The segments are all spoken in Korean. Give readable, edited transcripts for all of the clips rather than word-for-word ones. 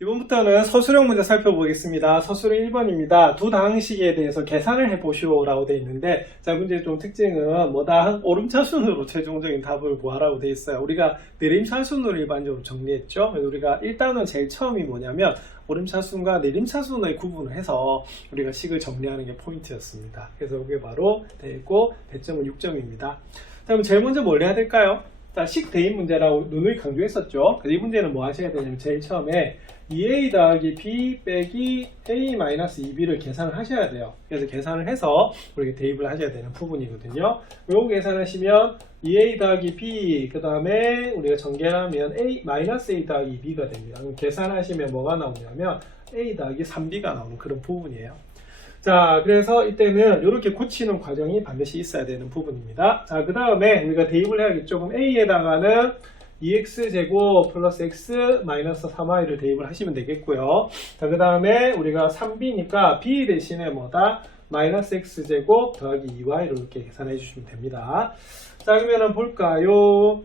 이번부터는 서술형 문제 살펴보겠습니다. 서술형 1번입니다. 두 다항식에 대해서 계산을 해보시오 라고 되어 있는데, 자, 문제의 좀 특징은 뭐다? 오름차순으로 최종적인 답을 구하라고 되어 있어요. 우리가 내림차순으로 일반적으로 정리했죠. 우리가 일단은 제일 처음이 뭐냐면 오름차순과 내림차순의 구분을 해서 우리가 식을 정리하는 게 포인트였습니다. 그래서 이게 바로 되어 있고 배점은 6점입니다. 자, 그럼 제일 먼저 뭘 해야 될까요? 자, 식 대입 문제라고 누누이 강조했었죠. 이 문제는 뭐 하셔야 되냐면 제일 처음에 2a 더하기 b 빼기 a-2b를 계산을 하셔야 돼요. 그래서 계산을 해서 우리가 대입을 하셔야 되는 부분이거든요. 요거 계산하시면 2a 더하기 b 그 다음에 우리가 전개하면 a 더하기 2b가 됩니다. 그럼 계산하시면 뭐가 나오냐면 a 더하기 3b가 나오는 그런 부분이에요. 자, 그래서 이때는 이렇게 고치는 과정이 반드시 있어야 되는 부분입니다. 자, 그 다음에 우리가 대입을 해야겠죠. 그럼 a에다가는 2x제곱 플러스 x 마이너스 3y를 대입을 하시면 되겠고요. 자, 그 다음에 우리가 3b니까 b 대신에 뭐다? 마이너스 x제곱 더하기 2y를 이렇게 계산해 주시면 됩니다. 자, 그러면은 볼까요?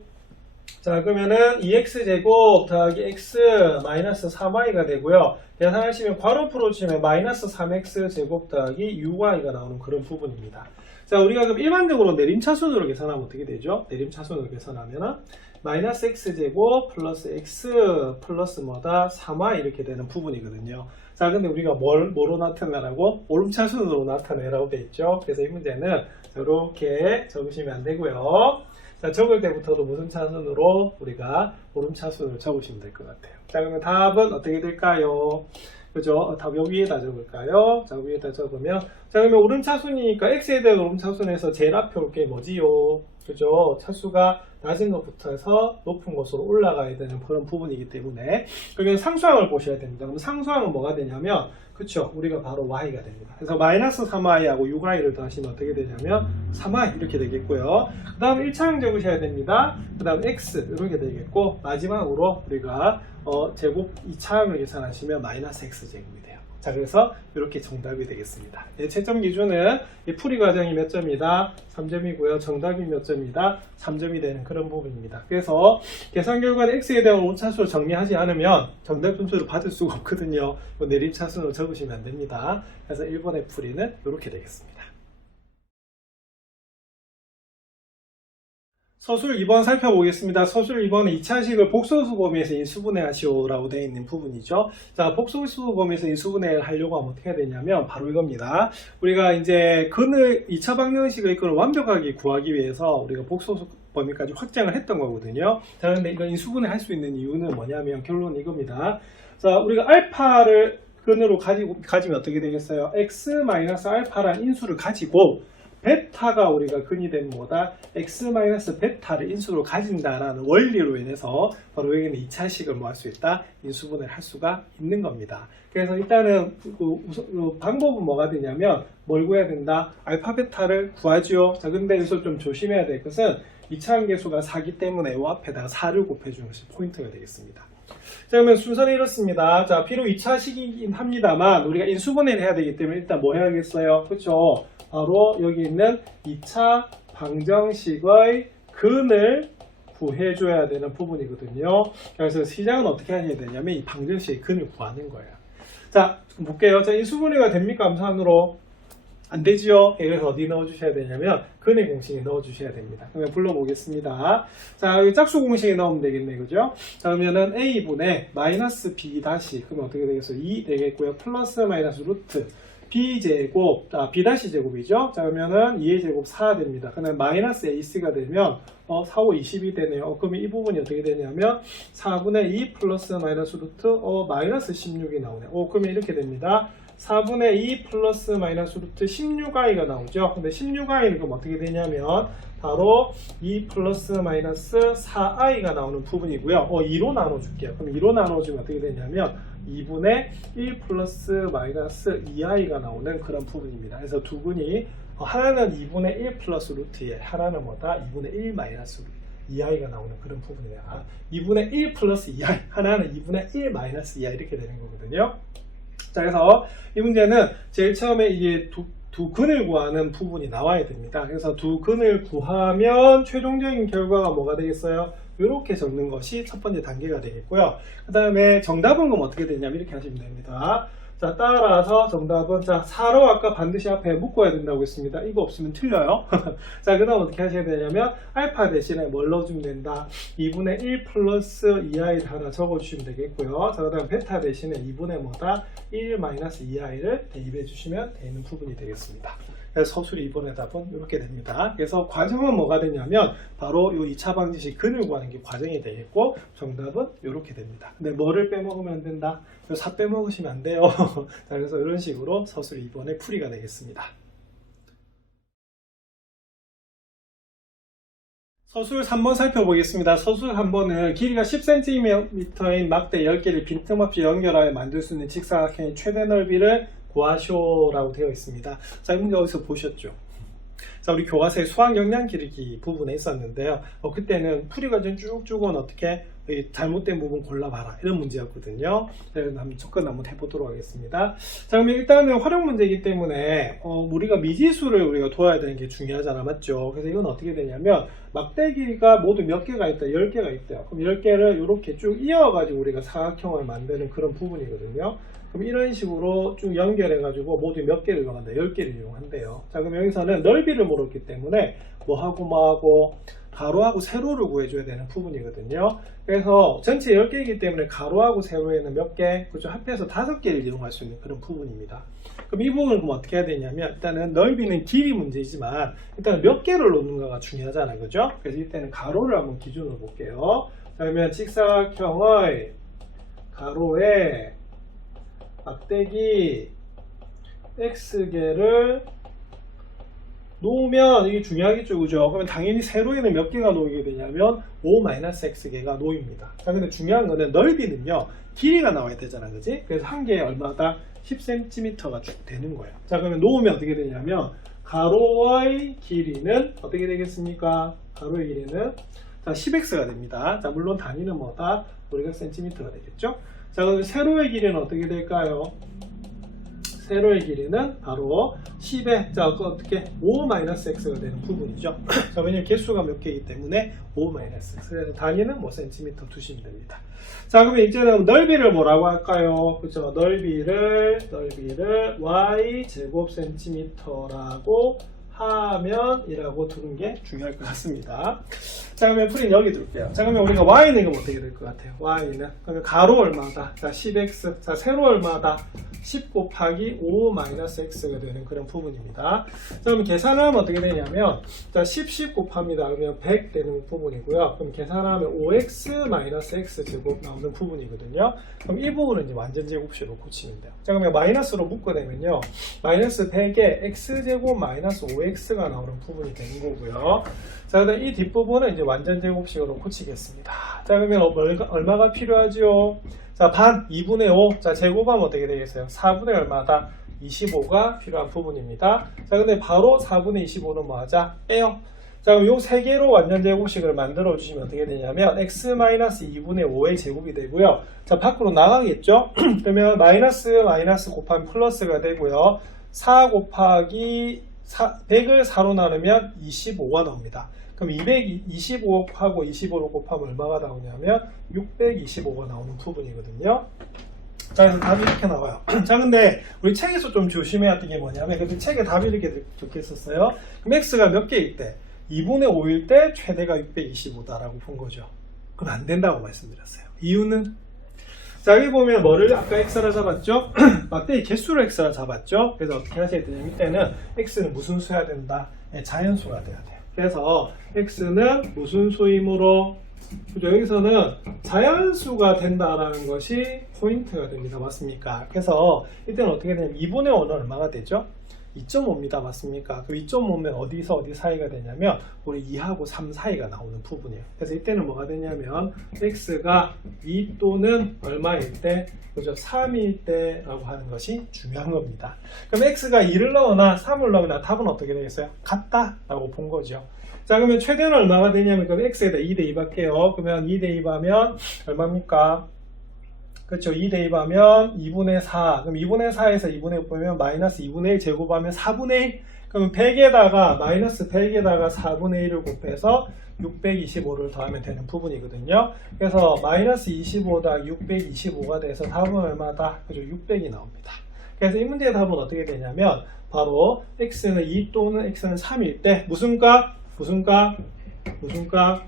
자, 그러면은 2x제곱 더하기 x 마이너스 3y가 되고요. 계산하시면 괄호 풀어주시면 마이너스 3x제곱 더하기 6y가 나오는 그런 부분입니다. 자, 우리가 그럼 일반적으로 내림차순으로 계산하면 어떻게 되죠? 내림차순으로 계산하면은 마이너스 x제곱 플러스 x 플러스 뭐다? 3y 이렇게 되는 부분이거든요. 자, 근데 우리가 뭐로 나타내라고? 오름차순으로 나타내라고 돼 있죠. 그래서 이 문제는 이렇게 적으시면 안 되고요. 자, 적을 때부터도 무슨 차순으로 우리가 오름차순을 적으시면 될 것 같아요. 자, 그러면 답은 어떻게 될까요? 그죠? 답 여기에다 적을까요? 자, 위에다 적으면, 자, 그러면 오름차순이니까 x에 대한 오름차순에서 제일 앞에 올 게 뭐지요? 그죠? 차수가 낮은 것부터 해서 높은 곳으로 올라가야 되는 그런 부분이기 때문에, 그러면 상수항을 보셔야 됩니다. 그럼 상수항은 뭐가 되냐면, 그쵸? 우리가 바로 y가 됩니다. 그래서 마이너스 3y하고 6y를 더하시면 어떻게 되냐면 3y 이렇게 되겠고요. 그 다음 1차항 적으셔야 됩니다. 그 다음 x 이렇게 되겠고, 마지막으로 우리가 제곱 2차항을 계산하시면 마이너스 x제곱이 돼요. 자, 그래서 이렇게 정답이 되겠습니다. 네, 채점 기준은 이 풀이 과정이 몇 점이다? 3점이고요. 정답이 몇 점이다? 3점이 되는 그런 부분입니다. 그래서 계산 결과는 x에 대한 오차수를 정리하지 않으면 정답 점수를 받을 수가 없거든요. 내림차순으로 적으시면 안 됩니다. 그래서 1번의 풀이는 이렇게 되겠습니다. 서술 2번 살펴보겠습니다. 서술 2번은 2차식을 복소수 범위에서 인수분해 하시오라고 되어 있는 부분이죠. 자, 복소수 범위에서 인수분해를 하려고 하면 어떻게 해야 되냐면 바로 이겁니다. 우리가 이제 근의 2차 방정식의 근을 완벽하게 구하기 위해서 우리가 복소수 범위까지 확장을 했던 거거든요. 자, 근데 이거 인수분해 할 수 있는 이유는 뭐냐면 결론은 이겁니다. 자, 우리가 알파를 근으로 가지면 어떻게 되겠어요? x-알파라는 인수를 가지고 베타가 우리가 근이 되는 뭐다? x-베타를 인수로 가진다라는 원리로 인해서 바로 여기는 2차식을 뭐 할 수 있다? 인수분해를 할 수가 있는 겁니다. 그래서 일단은 방법은 뭐가 되냐면 뭘 구해야 된다? 알파 베타를 구하죠. 자, 근데 여기서 좀 조심해야 될 것은 2차항 계수가 4기 때문에 이 앞에다가 4를 곱해주는 것이 포인트가 되겠습니다. 자, 그러면 순서는 이렇습니다. 자, 비록 2차식이긴 합니다만 우리가 인수분해를 해야 되기 때문에 일단 뭐 해야겠어요? 그렇죠? 바로 여기 있는 2차 방정식의 근을 구해줘야 되는 부분이거든요. 그래서 시작은 어떻게 하셔야 되냐면 이 방정식의 근을 구하는 거예요. 자, 볼게요. 자, 인수분해가 됩니까? 암산으로? 안 되지요? 그래서 어디 넣어주셔야 되냐면 근의 공식에 넣어주셔야 됩니다. 그러면 불러보겠습니다. 자, 여기 짝수 공식에 넣으면 되겠네, 그죠? 자, 그러면은 a분의 마이너스 b 다시 그러면 어떻게 되겠어요? 2 되겠고요. 플러스 마이너스 루트 b제곱, b 다시 제곱이죠? 자, 그러면은 2의 제곱 4 됩니다. 그러면 마이너스 ac가 되면 4, 5, 20이 되네요. 그러면 이 부분이 어떻게 되냐면 4분의 2 플러스 마이너스 루트 마이너스 16이 나오네요. 그러면 이렇게 됩니다. 4분의 2 플러스 마이너스 루트 16i가 나오죠. 근데 16i는 그럼 어떻게 되냐면 바로 2 플러스 마이너스 4i가 나오는 부분이고요. 2로 나눠줄게요. 그럼 2로 나눠주면 어떻게 되냐면 2분의 1 플러스 마이너스 2i가 나오는 그런 부분입니다. 그래서 두 분이 하나는 2분의 1 플러스 루트 1, 하나는 뭐다? 2분의 1 마이너스 루트 2i가 나오는 그런 부분이에요. 2분의 1 플러스 2i, 하나는 2분의 1 마이너스 2i 이렇게 되는 거거든요. 자, 그래서 이 문제는 제일 처음에 이게 두 근을 구하는 부분이 나와야 됩니다. 그래서 두 근을 구하면 최종적인 결과가 뭐가 되겠어요? 이렇게 적는 것이 첫 번째 단계가 되겠고요. 그 다음에 정답은 그럼 어떻게 되냐면 이렇게 하시면 됩니다. 자, 따라서 정답은, 자, 4로 아까 반드시 앞에 묶어야 된다고 했습니다. 이거 없으면 틀려요. 자, 그 다음 어떻게 하셔야 되냐면, 알파 대신에 뭘 넣어주면 된다? 2분의 1 플러스 2i를 하나 적어주시면 되겠고요. 자, 그 다음 베타 대신에 2분의 뭐다? 1 마이너스 2i를 대입해 주시면 되는 부분이 되겠습니다. 그래서 서술이 이번에 답은 이렇게 됩니다. 그래서 과정은 뭐가 되냐면 바로 이 2차 방정식 근을 구하는 게 과정이 되겠고 정답은 이렇게 됩니다. 근데 뭐를 빼먹으면 안 된다? 4 빼먹으시면 안 돼요. 자, 그래서 이런 식으로 서술이 이번에 풀이가 되겠습니다. 서술 3번 살펴보겠습니다. 서술 3번은 길이가 10cm인 막대 10개를 빈틈없이 연결하여 만들 수 있는 직사각형의 최대 넓이를 구하시오라고 되어 있습니다. 자, 이 문제 어디서 보셨죠? 자, 우리 교과서에 수학 역량 기르기 부분에 있었는데요. 그때는 풀이 과정 쭉쭉은 어떻게 잘못된 부분 골라봐라 이런 문제였거든요. 그래서 한번 접근 한번 해보도록 하겠습니다. 자, 그럼 일단은 활용 문제이기 때문에 우리가 미지수를 우리가 도와야 되는 게 중요하잖아, 맞죠? 그래서 이건 어떻게 되냐면 막대 길이가 모두 몇 개가 있다? 10개가 있대요. 그럼 10개를 이렇게 쭉 이어가지고 우리가 사각형을 만드는 그런 부분이거든요. 그럼 이런 식으로 쭉 연결해가지고 모두 몇 개를 이용한다? 10개를 이용한대요. 자, 그럼 여기서는 넓이를 물었기 때문에 뭐하고 가로하고 세로를 구해줘야 되는 부분이거든요. 그래서 전체 10개이기 때문에 가로하고 세로에는 몇 개? 그죠? 합해서 5개를 이용할 수 있는 그런 부분입니다. 그럼 이 부분을 그럼 어떻게 해야 되냐면 일단은 넓이는 길이 문제이지만 일단 몇 개를 놓는가가 중요하잖아요. 그죠? 그래서 이때는 가로를 한번 기준으로 볼게요. 자, 그러면 직사각형의 가로에 막대기 x개를 놓으면 이게 중요하겠죠, 그죠? 그러면 당연히 세로에는 몇 개가 놓이게 되냐면 5-x개가 놓입니다. 자, 근데 중요한 거는 넓이는요 길이가 나와야 되잖아, 그지? 그래서 한 개에 얼마다 10cm가 쭉 되는 거예요. 자, 그러면 놓으면 어떻게 되냐면 가로의 길이는 어떻게 되겠습니까? 가로의 길이는 자 10x가 됩니다. 자, 물론 단위는 뭐다? 우리가 cm가 되겠죠? 자, 그럼 세로의 길이는 어떻게 될까요? 세로의 길이는 바로 10에 자 어떻게 5-x가 되는 부분이죠. 자, 왜냐면 개수가 몇 개이기 때문에 5-x. 그래서 단위는 뭐 cm 두시면 됩니다. 자, 그러면 이제는 넓이를 뭐라고 할까요? 그렇죠. 넓이를 y 제곱 cm라고 하면이라고 두는 게 중요할 것 같습니다. 자, 그러면 풀이는 여기 둘게요. 자, 그러면 우리가 y는 그럼 어떻게 될 것 같아요? y는 그러면 가로 얼마다? 자, 10x. 자, 세로 얼마다? 10 곱하기 5-x가 되는 그런 부분입니다. 자, 그럼 계산하면 어떻게 되냐면 자, 10 곱합니다. 그러면 100 되는 부분이고요. 그럼 계산하면 5x-x 제곱 나오는 부분이거든요. 그럼 이 부분은 이제 완전 제곱식으로 고치면 돼요. 자, 그러면 마이너스로 묶어내면요. 마이너스 100에 x제곱 마이너스 5x가 나오는 부분이 되는 거고요. 자, 그다음 이 뒷부분은 이제 완전 제곱식으로 고치겠습니다. 자, 그러면 얼마가 필요하죠? 자, 반 2분의 5. 자, 제곱하면 어떻게 되겠어요? 4분의 얼마다? 25가 필요한 부분입니다. 자, 근데 바로 4분의 25는 뭐 하자? 빼요. 자, 그럼 요 세 개로 완전 제곱식을 만들어 주시면 어떻게 되냐면 x-2분의 5의 제곱이 되고요. 자, 밖으로 나가겠죠? 그러면 마이너스 곱하면 플러스가 되고요. 4 곱하기 100을 4로 나누면 25가 나옵니다. 그럼 225하고 25로 곱하면 얼마가 나오냐면 625가 나오는 부분이거든요. 자, 그래서 답이 이렇게 나와요. 자, 근데 우리 책에서 좀 조심해야 될 게 뭐냐면 근데 책에 답이 이렇게 적혀 있었어요. 그럼 x가 몇 개일 때? 2분의 5일 때 최대가 625다라고 본 거죠. 그럼 안 된다고 말씀드렸어요. 이유는? 자, 여기 보면 뭐를 아까 x라 잡았죠? 막대기 개수로 x라 잡았죠? 그래서 어떻게 하셔야 되냐면 이때는 x는 무슨 수여야 된다? 자연수가 돼야 돼요. 그래서 x는 무슨 수이므로 그죠? 여기서는 자연수가 된다라는 것이 포인트가 됩니다. 맞습니까? 그래서 이때는 어떻게 되냐면 2분의 5는 얼마가 되죠? 2.5입니다. 맞습니까? 그 2.5면 어디서 어디 사이가 되냐면 우리 2하고 3 사이가 나오는 부분이에요. 그래서 이때는 뭐가 되냐면 x가 2 또는 얼마일 때 그죠? 3일 때라고 하는 것이 중요한 겁니다. 그럼 x가 2를 넣거나 3을 넣으면 답은 어떻게 되겠어요? 같다라고 본 거죠. 자, 그러면 최대는 얼마가 되냐면 그럼 x에다 2 대입할게요. 그러면 2 대입하면 얼마입니까? 그렇죠. 2 대입하면 2분의 4. 그럼 2분의 4에서 2분의 6 보면 마이너스 2분의 1 제곱하면 4분의 1. 그럼 100에다가 마이너스 100에다가 4분의 1을 곱해서 625를 더하면 되는 부분이거든요. 그래서 마이너스 25다 625가 돼서 답은 얼마다? 그죠? 600이 나옵니다. 그래서 이 문제의 답은 어떻게 되냐면 바로 x는 2 또는 x는 3일 때 무슨 값? 무슨 값? 무슨 값?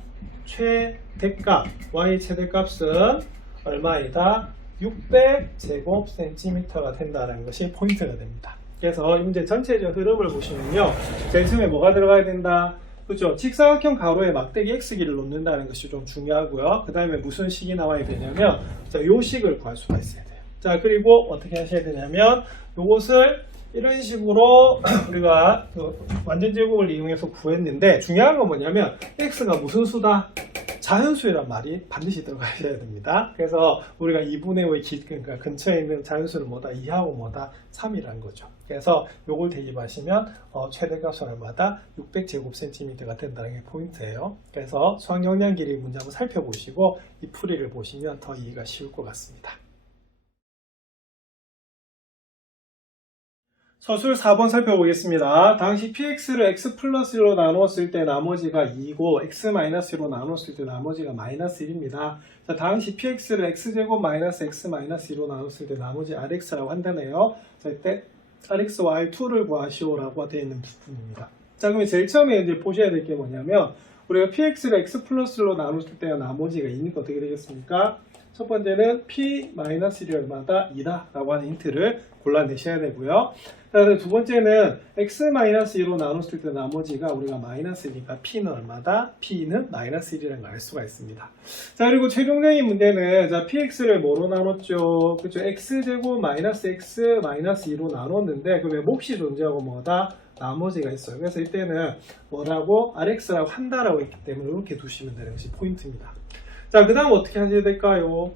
최대값 y 최대값은 얼마이다? 600제곱센티미터가 된다는 것이 포인트가 됩니다. 그래서 이 문제 전체적 흐름을 보시면요. 제일 처음에 뭐가 들어가야 된다? 그렇죠. 직사각형 가로에 막대기 x기를 놓는다는 것이 좀 중요하고요. 그 다음에 무슨 식이 나와야 되냐면 요 식을 구할 수가 있어야 돼요. 자, 그리고 어떻게 하셔야 되냐면 요것을 이런 식으로 우리가 완전 제곱을 이용해서 구했는데 중요한 건 뭐냐면 x가 무슨 수다? 자연수란 말이 반드시 들어가셔야 됩니다. 그래서 우리가 2분의 5의 그러니까 근처에 있는 자연수는 뭐다? 2하고 뭐다? 3이라는 거죠. 그래서 요걸 대입하시면 최대값은 얼마다? 600제곱센티미터가 된다는 게 포인트예요. 그래서 수학영양 길이 문제 한번 살펴보시고 이 풀이를 보시면 더 이해가 쉬울 것 같습니다. 서술 4번 살펴보겠습니다. 당시 px를 x 플러스 1로 나누었을 때 나머지가 2고 x 마이너스 1로 나누었을 때 나머지가 마이너스 1입니다. 자, 당시 px를 x제곱 마이너스 x 마이너스 1로 나눴을 때 나머지 rx라고 한다네요. 자, 이때 rx와 r2를 구하시오라고 되어 있는 부분입니다. 자, 그러면 제일 처음에 이제 보셔야 될 게 뭐냐면 우리가 px를 x 플러스 1로 나눴을 때 나머지가 2니까 어떻게 되겠습니까? 첫 번째는 p-1이 얼마다? 2다 라고 하는 힌트를 골라내셔야 되고요. 두 번째는 x-2로 나눴을 때 나머지가 우리가 마이너스니까 p는 얼마다? p는 마이너스 1이라는 걸 알 수가 있습니다. 자, 그리고 최종적인 문제는 자, px를 뭐로 나눴죠? 그렇죠? x제곱 마이너스 x 마이너스 2로 나눴는데 그 왜 몫이 존재하고 뭐다? 나머지가 있어요. 그래서 이때는 뭐라고? rx라고 한다라고 했기 때문에 이렇게 두시면 되는 것이 포인트입니다. 자, 그 다음 어떻게 하셔야 될까요?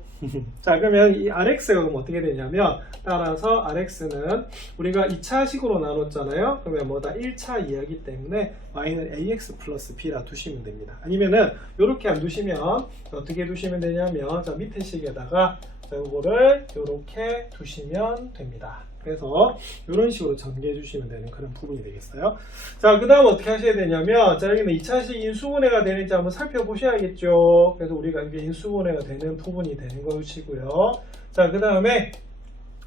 자, 그러면 이 rx가 그럼 어떻게 되냐면 따라서 rx는 우리가 2차식으로 나눴잖아요. 그러면 뭐다? 1차 이하기 때문에 y는 ax 플러스 b라 두시면 됩니다. 아니면은 이렇게 안 두시면 어떻게 두시면 되냐면 자, 밑에 식에다가 자, 요거를 이렇게 두시면 됩니다. 그래서 이런 식으로 전개해 주시면 되는 그런 부분이 되겠어요. 자, 그 다음 어떻게 하셔야 되냐면 자, 여기는 2차식 인수분해가 되는지 한번 살펴보셔야겠죠. 그래서 우리가 이게 인수분해가 되는 부분이 되는 것이고요. 자, 그 다음에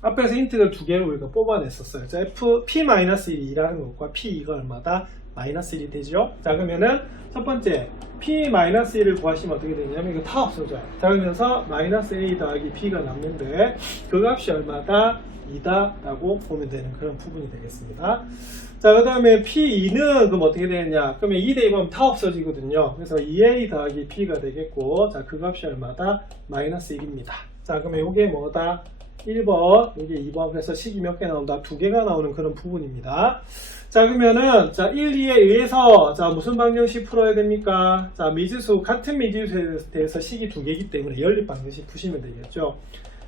앞에서 힌트를 두 개를 우리가 뽑아냈었어요. 자, p-1이 2라는 것과 p2가 얼마다? 마이너스 1이 되죠. 자, 그러면은 첫 번째 p-1을 구하시면 어떻게 되냐면 이거 다 없어져요. 자, 그러면서 마이너스 a 더하기 b가 남는데 그 값이 얼마다? 2다 라고 보면 되는 그런 부분이 되겠습니다. 자, 그 다음에 P2는 그럼 어떻게 되느냐? 그러면 2 대입하면 다 없어지거든요. 그래서 2A 더하기 P가 되겠고, 자, 그 값이 얼마다? 마이너스 1입니다. 자, 그러면 이게 뭐다? 1번, 이게 2번. 그래서 식이 몇 개 나온다? 2개가 나오는 그런 부분입니다. 자, 그러면은, 자, 1, 2에 의해서, 자, 무슨 방정식 풀어야 됩니까? 자, 미지수, 같은 미지수에 대해서 식이 2개이기 때문에 연립 방정식 푸시면 되겠죠.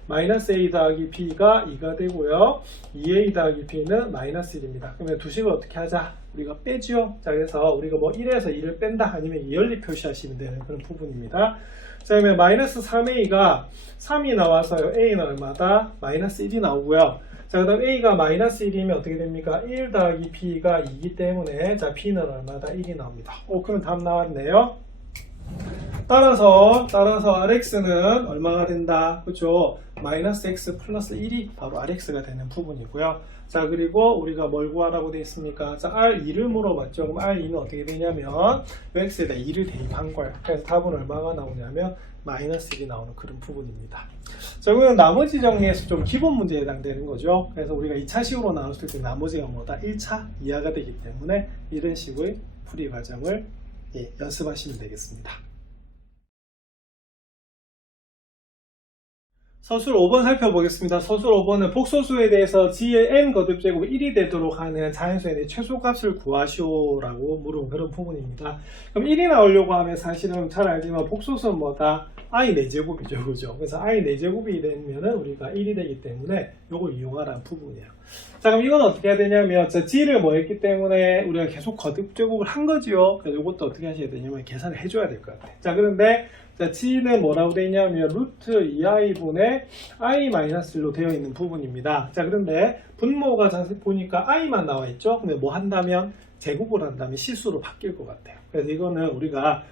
마이너스 a 더하기 b가 2가 되고요. 2a 더하기 b는 마이너스 1입니다. 그러면 두 식을 어떻게 하자? 우리가 빼죠. 자, 그래서 우리가 뭐 1에서 2를 뺀다 아니면 연립 표시하시면 되는 그런 부분입니다. 자, 그러면 마이너스 3a가 3이 나와서요. a는 얼마다? 마이너스 1이 나오고요. 자, 그 다음 a가 마이너스 1이면 어떻게 됩니까? 1 더하기 b가 2이기 때문에 자, b는 얼마다? 1이 나옵니다. 그럼 답 나왔네요. 따라서 rx는 얼마가 된다? 그렇죠? 마이너스 x 플러스 1이 바로 rx가 되는 부분이고요. 자, 그리고 우리가 뭘 구하라고 되어 있습니까? 자, r2를 물어봤죠. 그럼 r2는 어떻게 되냐면 x에다 2를 대입한 거예요. 그래서 답은 얼마가 나오냐면 마이너스 1이 나오는 그런 부분입니다. 자, 그러면 나머지 정리에서 좀 기본 문제에 해당되는 거죠. 그래서 우리가 2차식으로 나눴을 때 나머지가 뭐다? 1차 이하가 되기 때문에 이런 식의 풀이 과정을 연습하시면 되겠습니다. 서술 5번 살펴보겠습니다. 서술 5번은 복소수에 대해서 g의 n 거듭제곱이 1이 되도록 하는 자연수에 대해 최소값을 구하시오라고 물은 그런 부분입니다. 그럼 1이 나오려고 하면 사실은 잘 알지만 복소수는 뭐다? i 4제곱이죠. 그죠? 그래서 i 4제곱이 되면은 우리가 1이 되기 때문에 이걸 이용하라는 부분이에요. 자, 그럼 이건 어떻게 해야 되냐면, 자, g를 뭐 했기 때문에 우리가 계속 거듭 제곱을 한 거지요. 그래서 이것도 어떻게 하셔야 되냐면, 계산을 해줘야 될 것 같아요. 자, 그런데, 자, g는 뭐라고 되어 있냐면, 루트 2i분의 i-1로 되어 있는 부분입니다. 자, 그런데, 분모가 자세히 보니까 i만 나와 있죠? 근데 뭐 한다면, 제곱을 한다면 실수로 바뀔 것 같아요. 그래서 이거는 우리가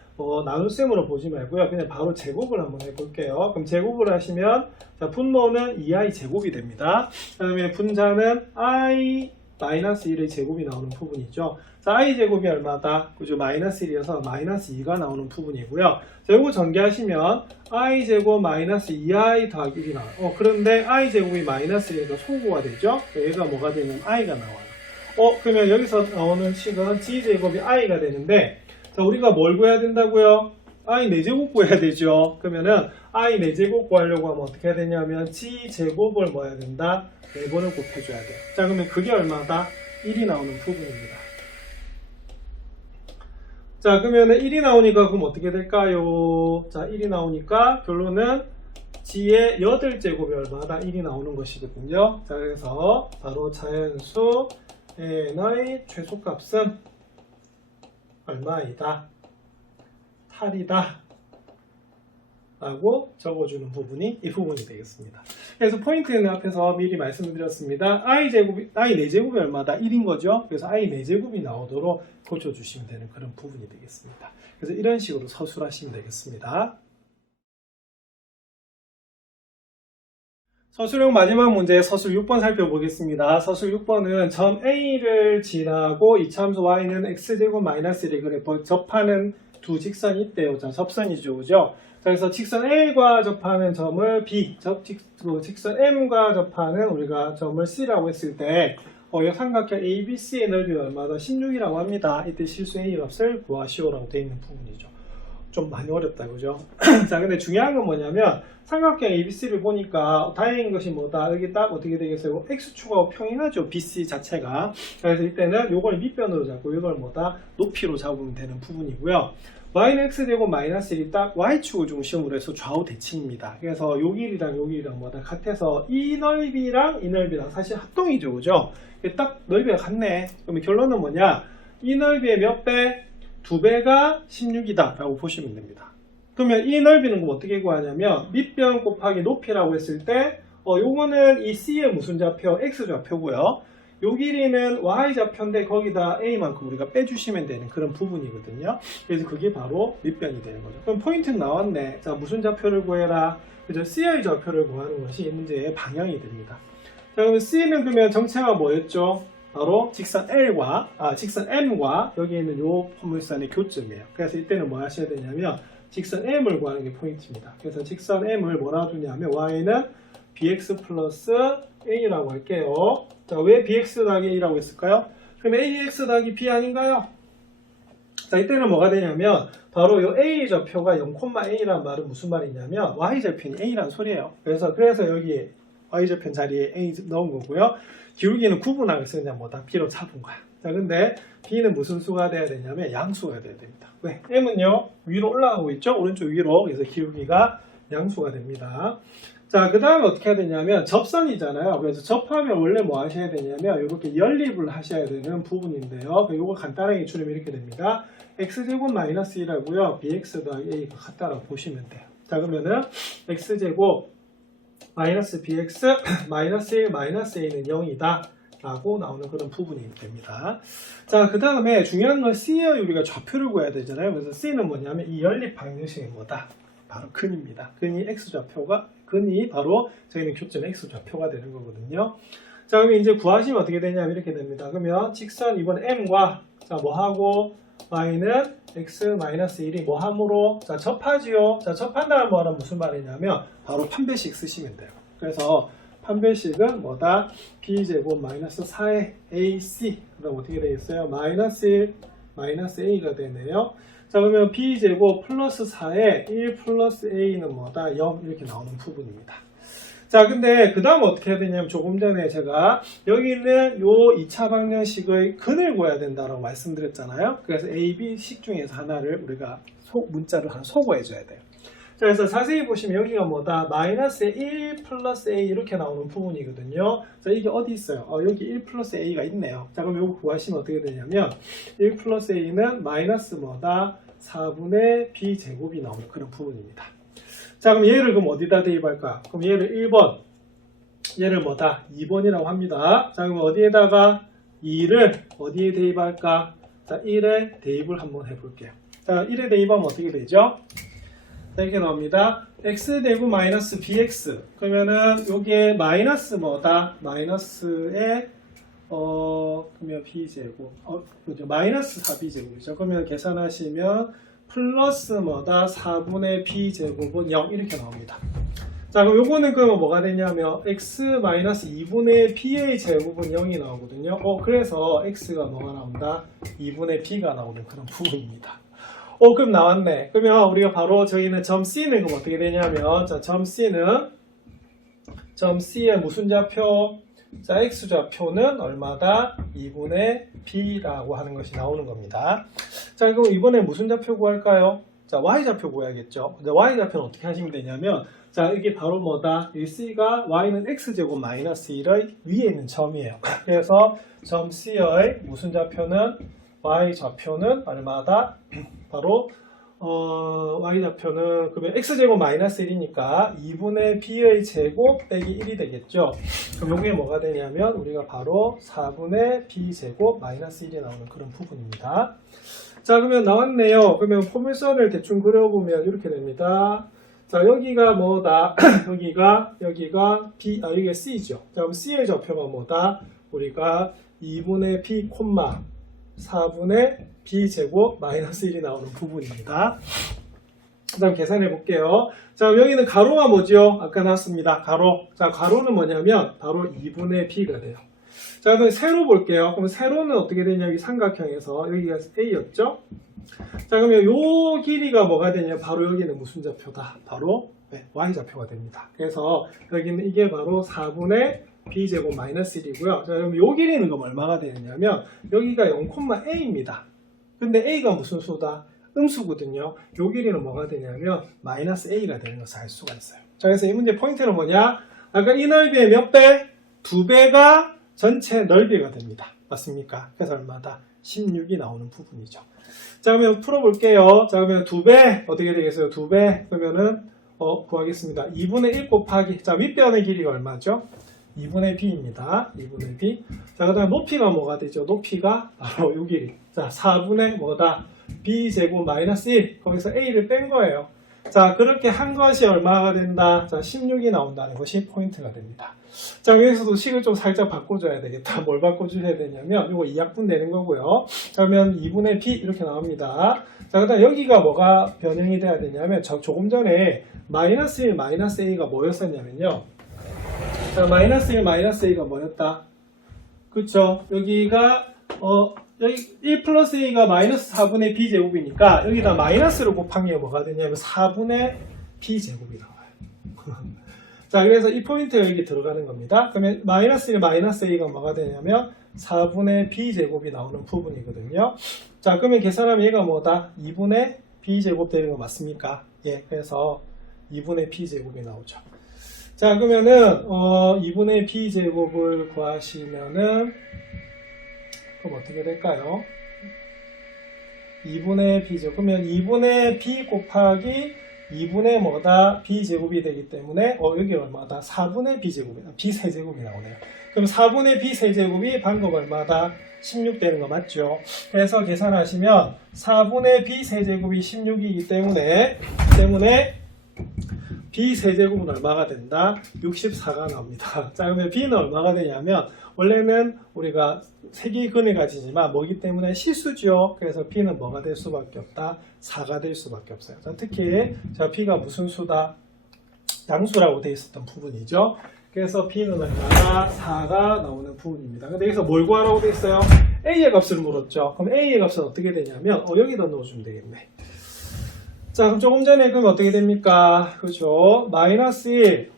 나눗셈으로 보지 말고요. 그냥 바로 제곱을 한번 해볼게요. 그럼 제곱을 하시면 자, 분모는 2i 제곱이 됩니다. 그 다음에 분자는 i-1의 제곱이 나오는 부분이죠. 자, i 제곱이 얼마다? 그죠? 마이너스 1이어서 마이너스 2가 나오는 부분이고요. 자, 이거 전개하시면 i 제곱 마이너스 2i 더하기 1이 나와요. 그런데 i 제곱이 마이너스 1이니까 소구가 되죠? 얘가 뭐가 되면 i가 나와요. 그러면 여기서 나오는 식은 g 제곱이 i가 되는데 자, 우리가 뭘 구해야 된다고요? i 4제곱 구해야 되죠. 그러면은 i 4제곱 구하려고 하면 어떻게 해야 되냐면 g 제곱을 뭐 해야 된다? 4번을 곱해줘야 돼요. 자, 그러면 그게 얼마다? 1이 나오는 부분입니다. 자, 그러면은 1이 나오니까 그럼 어떻게 될까요? 자, 1이 나오니까 결론은 g의 8제곱이 얼마다? 1이 나오는 것이거든요. 자, 그래서 바로 자연수 n의 최소값은 얼마이다? 8이다 라고 적어주는 부분이 이 부분이 되겠습니다. 그래서 포인트는 앞에서 미리 말씀드렸습니다. i 4제곱이 얼마다? 1인 거죠. 그래서 i 4제곱이 나오도록 고쳐주시면 되는 그런 부분이 되겠습니다. 그래서 이런 식으로 서술하시면 되겠습니다. 서술형 마지막 문제 서술 6번 살펴보겠습니다. 서술 6번은 점 A를 지나고 이차함수 Y는 X제곱 마이너스 1의 그래프 접하는 두 직선이 있대요. 자, 접선이죠. 그죠? 자, 그래서 직선 L과 접하는 점을 B, 직선 M과 접하는 우리가 점을 C라고 했을 때 삼각형 ABC의 넓이가 얼마다? 16이라고 합니다. 이때 실수 A 값을 구하시오라고 되어 있는 부분이죠. 좀 많이 어렵다, 그죠? 자, 근데 중요한 건 뭐냐면 삼각형 ABC를 보니까 다행인 것이 뭐다? 여기 딱 어떻게 되겠어요? X축하고 평행하죠, BC 자체가. 그래서 이때는 요걸 밑변으로 잡고 이걸 뭐다? 높이로 잡으면 되는 부분이고요. Y는 X제곱 마이너스 1이 딱 Y축을 중심으로 해서 좌우 대칭입니다. 그래서 요 길이랑 요 길이랑 뭐다? 같아서 이 넓이랑 이 넓이랑 사실 합동이죠, 그죠? 딱 넓이가 같네. 그러면 결론은 뭐냐? 이 넓이의 몇 배? 2배가 16이다 라고 보시면 됩니다. 그러면 이 넓이는 그럼 어떻게 구하냐면 밑변 곱하기 높이라고 했을 때 요거는 이 C의 무슨 좌표? X좌표고요. 요 길이는 Y좌표인데 거기다 A만큼 우리가 빼주시면 되는 그런 부분이거든요. 그래서 그게 바로 밑변이 되는 거죠. 그럼 포인트는 나왔네. 자, 무슨 좌표를 구해라? 그죠? CI 좌표를 구하는 것이 이 문제의 방향이 됩니다. 자, 그러면 C는 그러면 정체가 뭐였죠? 바로 직선 M과 여기 있는 요 포물선의 교점이에요. 그래서 이때는 뭐 하셔야 되냐면 직선 M을 구하는 게 포인트입니다. 그래서 직선 M을 뭐라 두냐면 Y는 BX 플러스 A라고 할게요. 자, 왜 BX 더하기 A라고 했을까요? 그럼 AX 더하기 B 아닌가요? 자, 이때는 뭐가 되냐면 바로 요 A 좌표가 0,A라는 말은 무슨 말이냐면 Y 좌표는 A라는 소리예요. 그래서 여기 Y 좌표 자리에 A 넣은 거고요. 기울기는 구분하면서 그냥 뭐다 B로 잡은 거야. 자, 근데 B는 무슨 수가 돼야 되냐면 양수가 돼야 됩니다. 왜? M은요 위로 올라가고 있죠? 오른쪽 위로. 그래서 기울기가 양수가 됩니다. 자, 그 다음에 어떻게 해야 되냐면 접선이잖아요. 그래서 접하면 원래 뭐 하셔야 되냐면 이렇게 연립을 하셔야 되는 부분인데요. 이거 간단하게 줄이면 이렇게 됩니다. X제곱 마이너스 1하고요. BX 더하기 A가 같다라고 보시면 돼요. 자, 그러면은 X제곱 마이너스 bx 마이너스 1 마이너스 a는 0이다 라고 나오는 그런 부분이 됩니다. 자, 그 다음에 중요한 건 C의 우리가 좌표를 구해야 되잖아요. 그래서 C는 뭐냐면 이 연립 방정식이 뭐다? 바로 근입니다. 근이 바로 저희는 교점 X좌표가 되는 거거든요. 자, 그러면 이제 구하시면 어떻게 되냐면 이렇게 됩니다. 그러면 직선 이번 M과 자, 뭐하고 Y는 X-1이 뭐함으로? 자, 접하지요. 자, 접한다는 말은 무슨 말이냐면 바로 판별식 쓰시면 돼요. 그래서 판별식은 뭐다? B제곱 마이너스 4의 AC 그 다음 어떻게 되겠어요? 마이너스 1 마이너스 A가 되네요. 자, 그러면 B제곱 플러스 4의 1 플러스 A는 뭐다? 0 이렇게 나오는 부분입니다. 자, 근데 그 다음 어떻게 해야 되냐면 조금 전에 제가 여기 있는 요 2차 방정식의 근을 구해야 된다고 말씀드렸잖아요. 그래서 A, B 식 중에서 하나를 우리가 문자로 하나 소거해 줘야 돼요. 그래서 자세히 보시면 여기가 뭐다? 마이너스 1 플러스 A 이렇게 나오는 부분이거든요. 자, 이게 어디 있어요? 여기 1 플러스 A가 있네요. 자, 그럼 이거 구하시면 어떻게 되냐면 1 플러스 A는 마이너스 뭐다? 4분의 B 제곱이 나오는 그런 부분입니다. 자, 그럼 얘를 그럼 어디다 대입할까? 그럼 얘를 1번, 얘를 뭐다? 2번이라고 합니다. 자, 그럼 어디에다가 2를 어디에 대입할까? 자, 1에 대입을 한번 해볼게요. 자, 1에 대입하면 어떻게 되죠? 자, 이렇게 나옵니다. x제곱 마이너스 bx. 그러면은 여기에 마이너스 뭐다? 마이너스에 그러면 b제곱. 그죠? 마이너스 4b제곱이죠. 그러면 계산하시면 플러스 뭐다? 4분의 b제곱은 0 이렇게 나옵니다. 자, 그럼 요거는 그러면 뭐가 되냐면 x 마이너스 2분의 b의 제곱은 0이 나오거든요. 그래서 x가 뭐가 나온다? 2분의 b가 나오는 그런 부분입니다. 그럼 나왔네. 그러면 우리가 바로 저희는 점 C는 그럼 어떻게 되냐면, 자, 점 C의 무슨 좌표? 자, X좌표는 얼마다? 2분의 B라고 하는 것이 나오는 겁니다. 자, 그럼 이번에 무슨 좌표 구할까요? 자, Y좌표 구해야겠죠. 근데 Y좌표는 어떻게 하시면 되냐면, 자, 이게 바로 뭐다? 이 C가 Y는 X제곱 마이너스 1의 위에 있는 점이에요. 그래서 점 C의 무슨 좌표는? Y좌표는 얼마다? 바로 Y좌표는 그러면 X제곱 마이너스 1이니까 2분의 B의 제곱 빼기 1이 되겠죠. 그럼 여기에 뭐가 되냐면 우리가 바로 4분의 B제곱 마이너스 1이 나오는 그런 부분입니다. 자, 그러면 나왔네요. 그러면 포물선을 대충 그려보면 이렇게 됩니다. 자, 여기가 뭐다? 여기가 여기가 C죠. 자, 그럼 C의 좌표가 뭐다? 우리가 2분의 B, 4분의 B제곱 마이너스 1이 나오는 부분입니다. 그 다음 계산해 볼게요. 자, 여기는 가로가 뭐죠? 아까 나왔습니다. 가로. 자, 가로는 뭐냐면 바로 2분의 B가 돼요. 자, 그럼 세로 볼게요. 그럼 세로는 어떻게 되냐? 이 삼각형에서 여기가 A였죠? 자, 그러면 요 길이가 뭐가 되냐? 바로 여기는 무슨 좌표다? 바로 Y좌표가 됩니다. 그래서 여기는 이게 바로 4분의 B제곱 마이너스 1이고요. 자, 그럼 요 길이는 그럼 얼마가 되느냐면 여기가 0,A입니다. 근데 A가 무슨 수다? 음수거든요. 요 길이는 뭐가 되냐면 마이너스 A가 되는 것을 알 수가 있어요. 자, 그래서 이 문제 포인트는 뭐냐? 아까 이 넓이의 몇 배? 2배가 전체 넓이가 됩니다. 맞습니까? 그래서 얼마다? 16이 나오는 부분이죠. 자, 그러면 풀어볼게요. 자, 그러면 2배 어떻게 되겠어요? 2배 그러면은 구하겠습니다. 2분의 1 곱하기 자, 윗변의 길이가 얼마죠? 2분의 B입니다. 2분의 B. 자, 그 다음에 높이가 뭐가 되죠? 높이가 바로 요 길이. 자, 4분의 뭐다? B제곱 마이너스 1. 거기서 A를 뺀 거예요. 자, 그렇게 한 것이 얼마가 된다? 자, 16이 나온다는 것이 포인트가 됩니다. 자, 여기서도 식을 좀 살짝 바꿔줘야 되겠다. 뭘 바꿔주셔야 되냐면, 이거 2약분 되는 거고요. 자, 그러면 2분의 B 이렇게 나옵니다. 자, 그 다음 여기가 뭐가 변형이 돼야 되냐면, 조금 전에 마이너스 1, 마이너스 A가 뭐였었냐면요. 자, 마이너스 1, 마이너스 A가 뭐였다? 그쵸? 여기가, 여기 1 플러스 A가 마이너스 4분의 B제곱이니까 여기다 마이너스를 곱한 게 뭐가 되냐면 4분의 B제곱이 나와요. 자, 그래서 이 포인트가 여기 들어가는 겁니다. 그러면 마이너스 1, 마이너스 A가 뭐가 되냐면 4분의 B제곱이 나오는 부분이거든요. 자, 그러면 계산하면 얘가 뭐다? 2분의 B제곱 되는 거 맞습니까? 예, 그래서 2분의 B제곱이 나오죠. 자, 그러면은 2분의 B제곱을 구하시면은 그럼 어떻게 될까요? 2분의 B제곱. 그러면 2분의 B 곱하기 2분의 뭐다? B제곱이 되기 때문에 여기 얼마다? 4분의 B제곱이다. B세제곱이 나오네요. 그럼 4분의 B세제곱이 방금 얼마다? 16 되는 거 맞죠? 그래서 계산하시면 4분의 B세제곱이 16이기 때문에 B세제곱은 얼마가 된다? 64가 나옵니다. 자, 그러면 B는 얼마가 되냐면 원래는 우리가 세기근을 가지지만 뭐기 때문에 시수죠. 그래서 B는 뭐가 될 수밖에 없다? 4가 될 수밖에 없어요. 자, 특히 자, B가 무슨 수다? 양수라고 되어 있었던 부분이죠. 그래서 B는 얼마나 4가 나오는 부분입니다. 근데 여기서 뭘 구하라고 되어 있어요? A의 값을 물었죠. 그럼 A의 값은 어떻게 되냐면 여기다 넣어주면 되겠네. 자, 그럼 조금 전에 그럼 어떻게 됩니까? 그죠? 마이너스 1,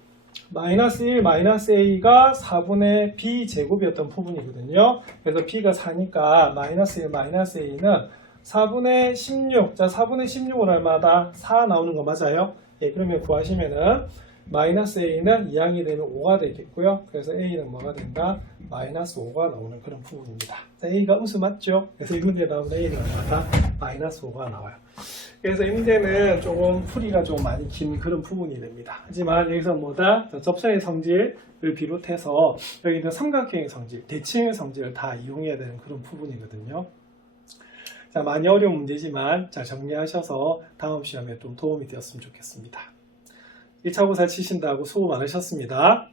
마이너스 A가 4분의 B 제곱이었던 부분이거든요. 그래서 B가 4니까 마이너스 1, 마이너스 A는 4분의 16. 자, 4분의 16은 얼마다? 4 나오는 거 맞아요? 예, 그러면 구하시면은 마이너스 a는 2항이 되면 5가 되겠고요. 그래서 a는 뭐가 된다? 마이너스 5가 나오는 그런 부분입니다. 자, a가 음수 맞죠? 그래서 이 문제에 나오는 a는 얼마다? 마이너스 5가 나와요. 그래서 이 문제는 조금 풀이가 좀 많이 긴 그런 부분이 됩니다. 하지만 여기서 뭐다? 접선의 성질을 비롯해서 여기는 삼각형의 성질, 대칭의 성질을 다 이용해야 되는 그런 부분이거든요. 자, 많이 어려운 문제지만 잘 정리하셔서 다음 시험에 좀 도움이 되었으면 좋겠습니다. 1차 고사 치신다고 수고 많으셨습니다.